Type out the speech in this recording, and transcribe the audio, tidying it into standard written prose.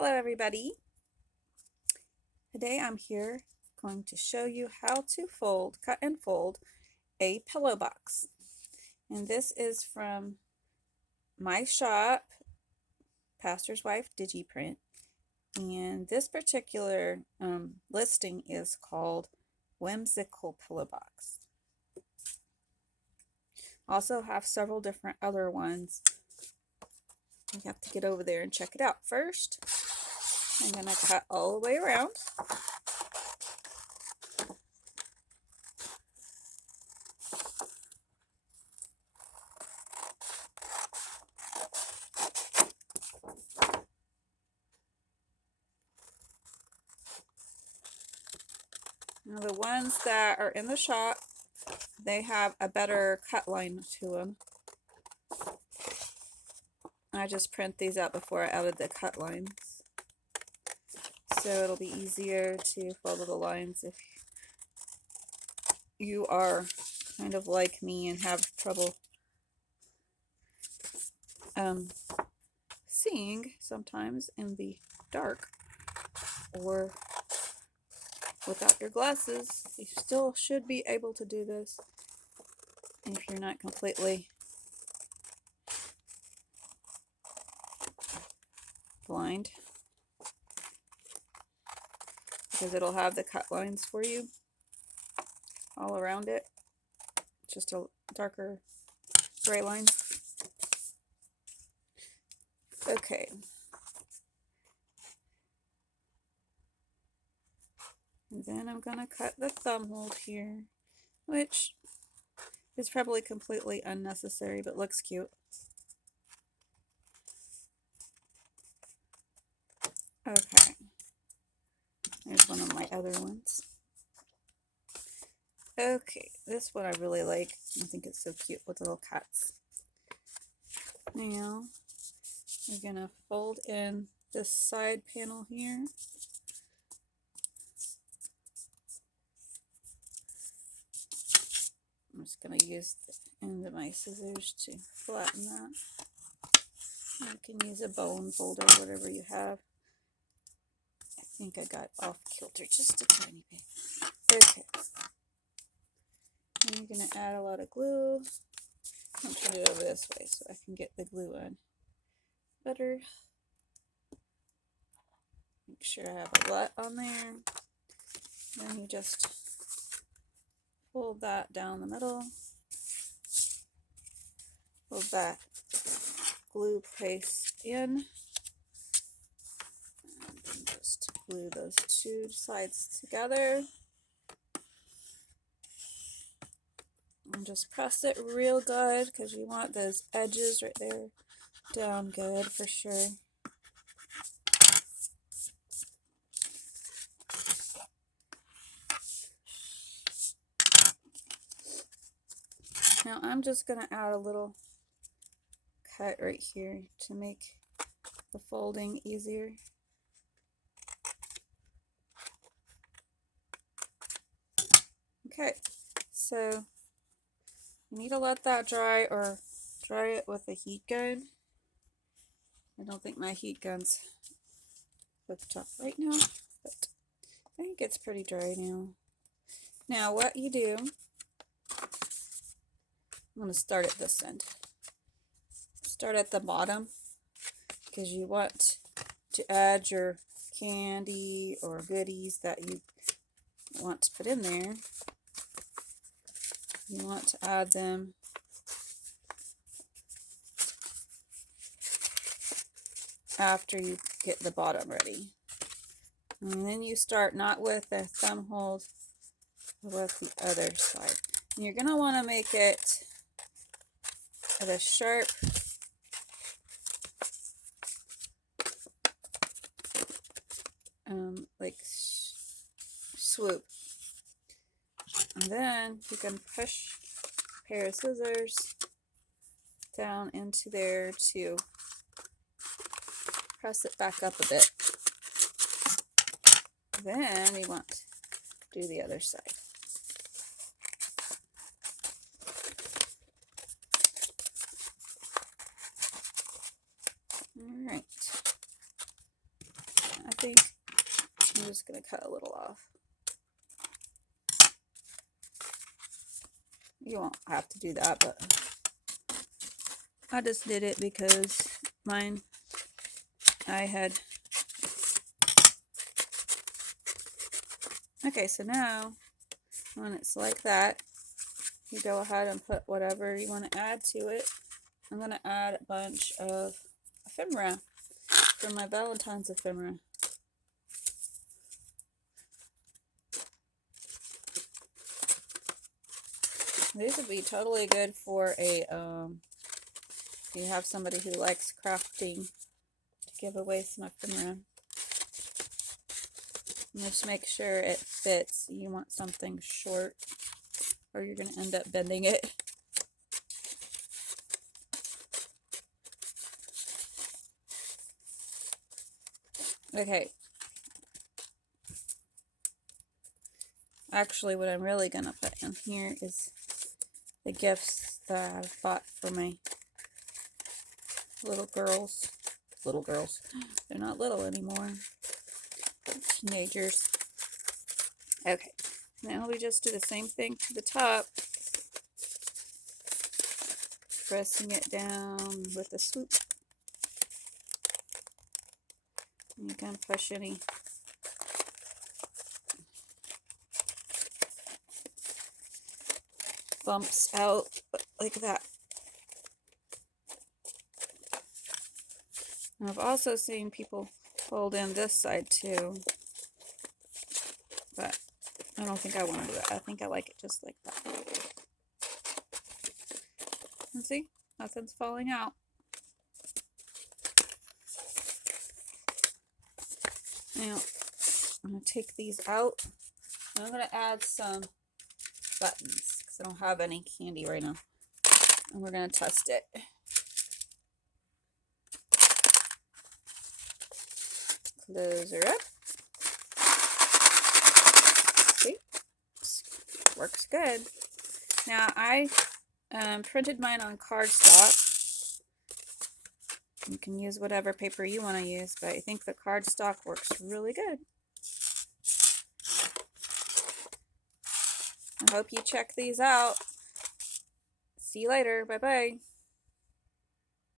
Hello everybody. Today I'm here going to show you how to cut and fold a pillow box. And this is from my shop, Pastor's Wife Digiprint. And this particular listing is called Whimsical Pillow Box. Also have several different other ones. You have to get over there and check it out. First, I'm going to cut all the way around. Now the ones that are in the shop, they have a better cut line to them. I just print these out before I added the cut lines. So it'll be easier to follow the lines if you are kind of like me and have trouble seeing sometimes in the dark or without your glasses. You still should be able to do this if you're not completely blind, because it'll have the cut lines for you all around it. Just a darker gray line. Okay. And then I'm going to cut the thumb hold here, which is probably completely unnecessary, but looks cute. Okay. There's one of my other ones. Okay, this one I really like. I think it's so cute with little cats. Now, we're going to fold in this side panel here. I'm just going to use the end of my scissors to flatten that. You can use a bone folder, whatever you have. I think I got off kilter just a tiny bit. Okay. And you're going to add a lot of glue. I'll turn it over this way so I can get the glue on better. Make sure I have a lot on there. Then you just fold that down the middle. Fold that glue paste in. And just glue those two sides together. And just press it real good because you want those edges right there down good for sure. Now I'm just going to add a little cut right here to make the folding easier. Okay, so you need to let that dry or dry it with a heat gun. I don't think my heat gun's hooked up right now, but I think it's pretty dry now. Now what you do, I'm going to start at this end. Start at the bottom because you want to add your candy or goodies that you want to put in there. You want to add them after you get the bottom ready. And then you start not with the thumb hold, but with the other side. And you're going to want to make it at a sharp swoop. And then you can push a pair of scissors down into there to press it back up a bit. Then we want to do the other side. All right. just going to cut a little off. You won't have to do that, but I just did it because mine, I had. Okay, so now when it's like that, you go ahead and put whatever you want to add to it. I'm going to add a bunch of ephemera from my Valentine's ephemera. These would be totally good for a, if you have somebody who likes crafting, to give away some ephemera. And just make sure it fits. You want something short, or you're going to end up bending it. Okay. Actually, what I'm really going to put in here is the gifts that I've bought for my little girls. Little girls. They're not little anymore. They're teenagers. Okay. Now we just do the same thing to the top. Pressing it down with a swoop. And you can push any bumps out like that. And I've also seen people fold in this side too, but I don't think I want to do it. I think I like it just like that. And see, nothing's falling out. Now, I'm going to take these out, and I'm going to add some buttons, because I don't have any candy right now. And we're going to test it. Close her up. See? Works good. Now, I printed mine on cardstock. You can use whatever paper you want to use, but I think the cardstock works really good. I hope you check these out. See you later. Bye-bye.